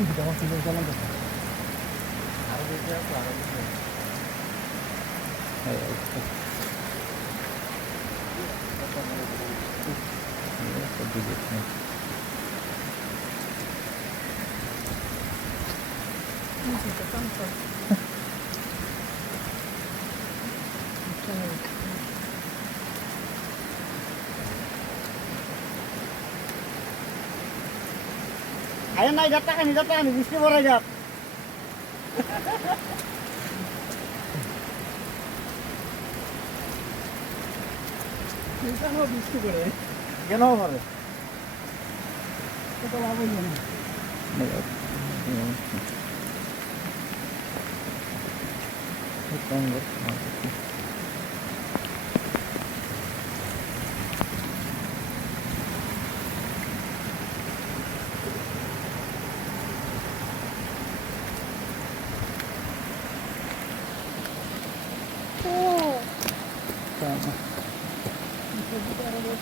Tamam, sizin zaman da. Arabaya yapma, arabaya. Evet. Hadi geçmek. Ayan na, idatakan, biste mo rin yap. Minsan mo, biste ko rin. Gano'n mo rin. Katalabon mo na. Evet. Lütfen bak. Tamam. Bu araba